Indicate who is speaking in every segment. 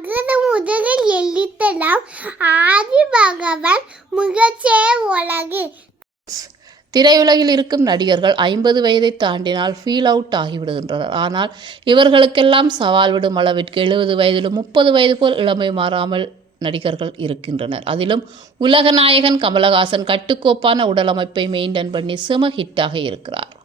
Speaker 1: அகர முதலில் எழுத்தலாம். ஆதி பகவான் முகச்சே உலகு.
Speaker 2: திரையுலகில் இருக்கும் நடிகர்கள் ஐம்பது வயதை தாண்டினால் ஃபீல் அவுட் ஆகிவிடுகின்றனர். ஆனால் இவர்களுக்கெல்லாம் சவால் விடும் அளவிற்கு எழுபது வயதிலும் முப்பது வயது போல் இளமை மாறாமல் நடிகர்கள் இருக்கின்றனர். அதிலும் உலக நாயகன் கமலஹாசன் கட்டுக்கோப்பான உடலமைப்பை மெயின்டைன் பண்ணி செம ஹிட்டாக இருக்கிறார்.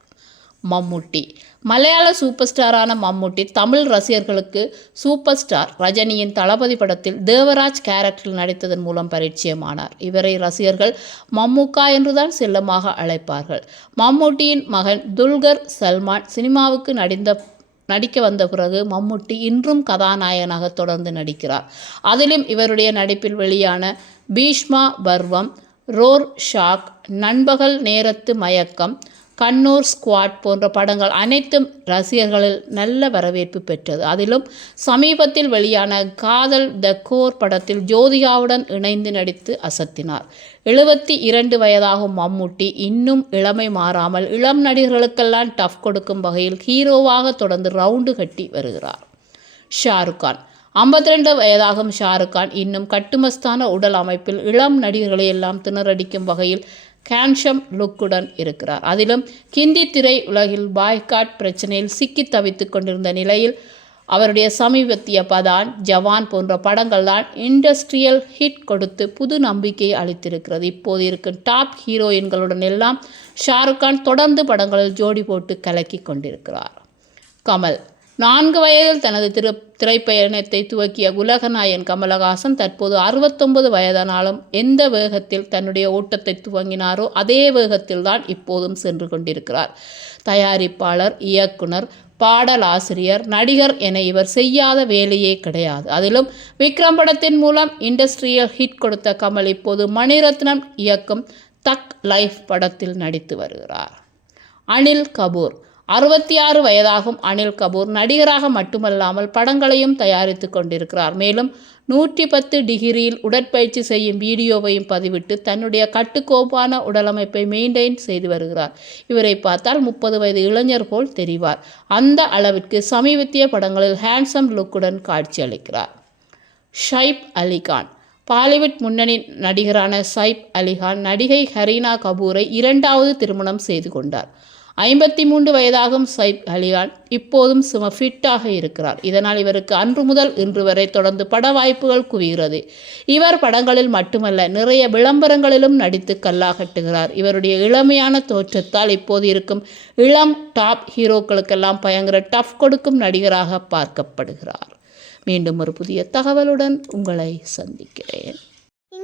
Speaker 2: மம்முட்டி. மலையாள சூப்பர் ஸ்டாரான மம்முட்டி தமிழ் ரசிகர்களுக்கு சூப்பர் ஸ்டார் ரஜினியின் தளபதி படத்தில் தேவராஜ் கேரக்டரில் நடித்ததன் மூலம் பரிச்சயமானார். இவரை ரசிகர்கள் மம்முக்கா என்றுதான் செல்லமாக அழைப்பார்கள். மம்முட்டியின் மகன் துல்கர் சல்மான் சினிமாவுக்கு நடிந்த நடிக்க வந்த பிறகு மம்முட்டி இன்றும் கதாநாயகனாக தொடர்ந்து நடிக்கிறார். அதிலும் இவருடைய நடிப்பில் வெளியான பீஷ்மா பர்வம் ரோர் ஷாக் நண்பகல் நேரத்து மயக்கம் கண்ணூர் ஸ்குவாட் போன்ற படங்கள் அனைத்தும் ரசிகர்களில் நல்ல வரவேற்பு பெற்றது. அதிலும் சமீபத்தில் வெளியான காதல் த கோர் படத்தில் ஜோதிகாவுடன் இணைந்து நடித்து அசத்தினார். எழுபத்தி இரண்டு வயதாகும் மம்முட்டி இன்னும் இளமை மாறாமல் இளம் நடிகர்களுக்கெல்லாம் டஃப் கொடுக்கும் வகையில் ஹீரோவாக தொடர்ந்து ரவுண்டு கட்டி வருகிறார். ஷாருக் கான். 52 ரெண்டு வயதாகும் ஷாருக் கான் இன்னும் கட்டுமஸ்தான உடல் அமைப்பில் இளம் நடிகர்களை எல்லாம் திணறடிக்கும் வகையில் கேன்ஷம் லுக்குடன் இருக்கிறார். அதிலும் ஹிந்தி திரை உலகில் பாய்காட் பிரச்சனையில் சிக்கி தவித்துக் கொண்டிருந்த நிலையில் அவருடைய சமீபத்திய பதான் ஜவான் போன்ற படங்கள் தான் இண்டஸ்ட்ரியல் ஹிட் கொடுத்து புது நம்பிக்கையை அளித்திருக்கிறது. இப்போது இருக்கும் டாப் ஹீரோயின்களுடன் எல்லாம் ஷாருக்கான் தொடர்ந்து படங்களில் ஜோடி போட்டு கலக்கி கொண்டிருக்கிறார். கமல் நான்கு வயதில் தனது திரு திரைப்பயணத்தை துவக்கிய உலகநாயன் கமலஹாசன் தற்போது அறுபத்தொன்பது வயதானாலும் எந்த வேகத்தில் தன்னுடைய ஓட்டத்தை துவங்கினாரோ அதே வேகத்தில் தான் இப்போதும் சென்று கொண்டிருக்கிறார். தயாரிப்பாளர் இயக்குனர் பாடலாசிரியர் நடிகர் என இவர் செய்யாத வேலையே கிடையாது. அதிலும் விக்ரம் படத்தின் மூலம் இண்டஸ்ட்ரியல் ஹிட் கொடுத்த கமல் இப்போது மணிரத்னம் இயக்கும் தக் லைஃப் படத்தில் நடித்து வருகிறார். அனில் கபூர் அறுபத்தி ஆறு வயதாகும் அனில் கபூர் நடிகராக மட்டுமல்லாமல் படங்களையும் தயாரித்து கொண்டிருக்கிறார். மேலும் நூற்றி பத்து டிகிரியில் உடற்பயிற்சி செய்யும் வீடியோவையும் பதிவிட்டு தன்னுடைய கட்டுக்கோப்பான உடலமைப்பை மெயின்டைன் செய்து வருகிறார். இவரை பார்த்தால் முப்பது வயது இளைஞர் போல் தெரிவார். அந்த அளவிற்கு சமீபத்திய படங்களில் ஹேண்ட்ஸம் லுக்குடன் காட்சியளிக்கிறார். ஷைப் அலிகான் பாலிவுட் முன்னணி நடிகரான சைப் அலிகான் நடிகை ஹரீனா கபூரை இரண்டாவது திருமணம் செய்து கொண்டார். ஐம்பத்தி மூன்று வயதாகும் சைப் அலிகான் இப்போதும் சும ஃபிட்டாக இருக்கிறார். இதனால் இவருக்கு அன்று முதல் இன்று வரை தொடர்ந்து பட வாய்ப்புகள் குவிகிறது. இவர் படங்களில் மட்டுமல்ல நிறைய விளம்பரங்களிலும் நடித்து கல்லாகட்டுகிறார் இவருடைய இளமையான தோற்றத்தால் இப்போது இருக்கும் இளம் டாப் ஹீரோக்களுக்கெல்லாம் பயங்கர டஃப் கொடுக்கும் நடிகராக பார்க்கப்படுகிறார். மீண்டும் ஒரு புதிய தகவலுடன் உங்களை சந்திக்கிறேன்.